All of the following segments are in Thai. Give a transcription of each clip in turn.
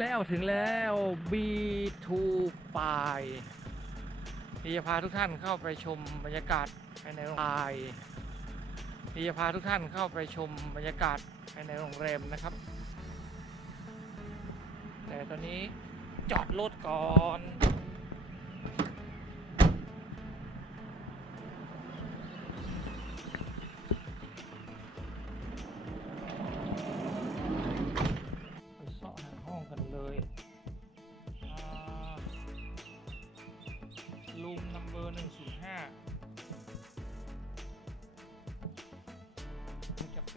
แล้วถึงแล้ว B2 ปายที่จะพาทุกท่านเข้าไปชมบรรยากาศภายในโรงปายที่จะพาทุกท่านเข้าไปชมบรรยากาศภายในโรงแรมนะครับ แต่ตอนนี้จอดรถก่อน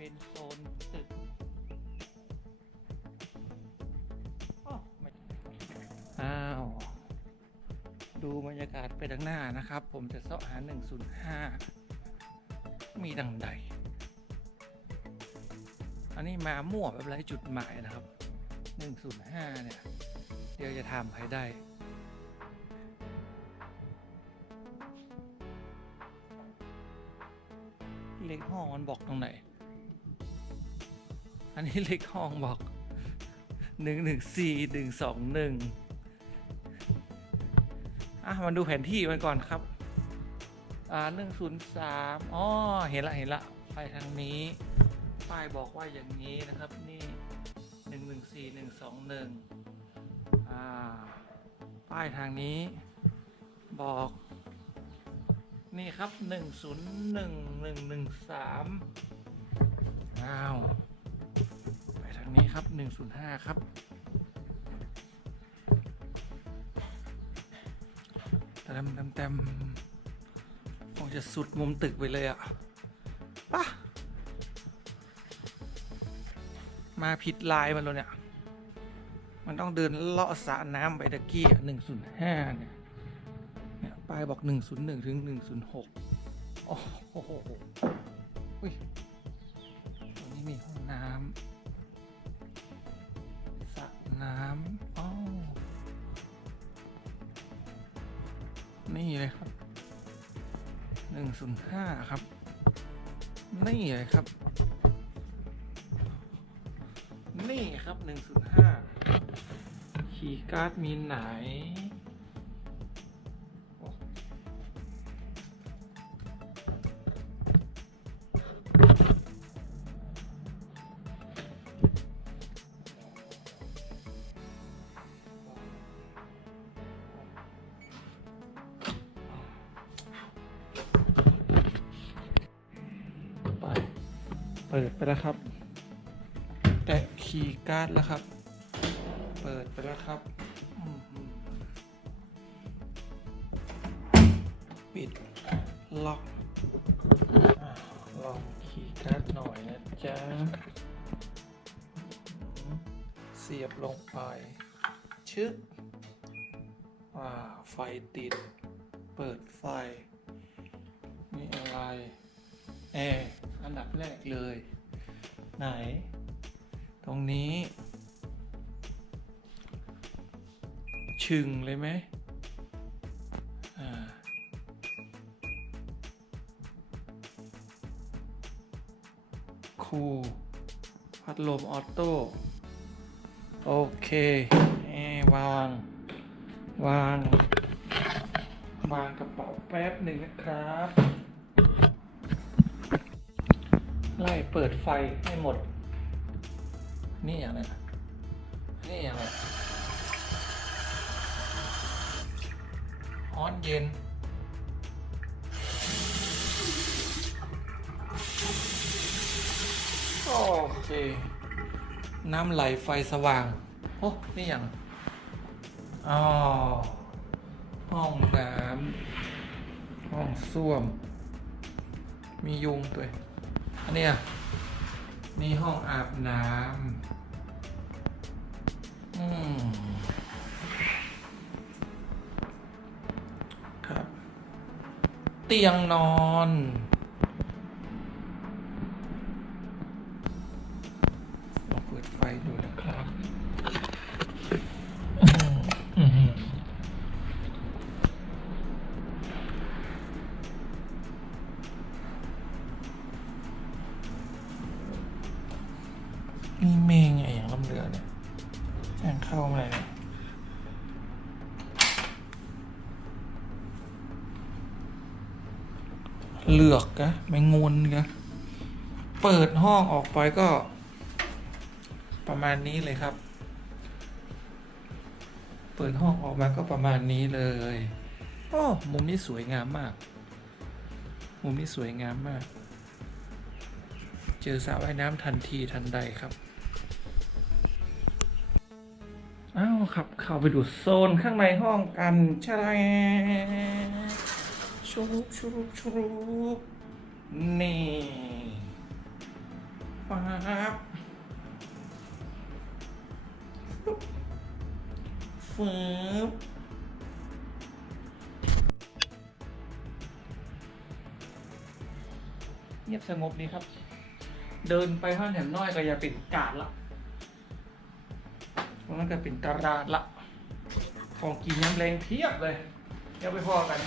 เป็นโซนตึกอ้าว ดูบรรยากาศไปทางหน้านะครับ ผมจะเสาะหา 105 มีดังใด อันนี้มามั่วแบบไรจุดหมายนะครับ 105 เนี่ย เดี๋ยวจะถามใครได้เลขห้องมันบอกตรงไหน อันนี้เลขห้องบอก114 121อะมาดูแผนที่มันก่อนครับ อ่า103อ๋อ เห็นละ เห็นละ ไปทางนี้ ป้ายบอกว่าอย่างนี้นะครับ นี่หนึ่งหนึ่งสี่หนึ่งสองหนึ่งอ่า ป้ายทางนี้ บอก นี่ครับหนึ่งศูนย์หนึ่งหนึ่งหนึ่งสามอ้าวางนี้ครับหนึ่งศูนย์ห้าครับเต็มเต็มเต็มคงจะสุดมุมตึกไปเลยอะปะมาผิดลายมันแล้วเนี่ย มันต้องเดินเลาะสระน้ำไปตะกี้หนึ่งศูนย์ห้าเนี่ยเนี่ยป้ายบอกหนึ่งศูนย์หนึ่งถึงหนึ่งศูนย์หกโอ้โหอุ้ยตรงนี้มีห้องน้ำ น้ำนี่เลยครับหนึ่งศูนย์ห้าครับ นี่เลยครับ นี่ครับ 105คีย์การ์ดมีไหน เปิดไปแล้วครับ แตะคีย์การ์ดแล้วครับ เปิดไปแล้วครับ ปิดล็อกลองคีย์การ์ดหน่อยนะจ๊ะ เสียบลงไป ชึกอ่า ไฟติด เปิดไฟ นี่อะไร แอร์ นดับแรกเลย ไหน ตรงนี้ ชึงเลยไหมอ่าคูลพัดลมออโต้ โอเคแอร์วาง วาง วางกระเป๋าแป๊บหนึ่งนะครับ ไล่เปิดไฟให้หมด นี่อะไรนี่อะไรร้อนเย็นโอเค น้ำไหลไฟสว่าง โอ้ นี่อย่างอ๋อห้องน้ำห้องส้วม มียุงด้วย เนี่ยนี่ห้องอาบน้ำอืมครับ เตียงนอน เมงไงอย่างลำเรือเนี่เข้ามาเลยเนี่ยเลือกกะไม่งวนกะเปิดห้องออกไปก็ ประมาณนี้เลยครับ เปิดห้องออกมาก็ประมาณนี้เลยโอ้มุมนี้สวยงามมาก มุมนี้สวยงามมาก เจอสระว่ายน้ำทันทีทันใดครับ อ้าวครับเข้าไปดูโซนข้างในห้องกันชะแลชุบชุบชุบนี่ป๊าบฟืบเงียบสงบดีครับ เดินไปห้างแถมน้อยก็อย่าป็นกาดละ มันก็เป็นตลาดละ ของกินน้ำแรงเพียบเลย เดี๋ยวไปพอกัน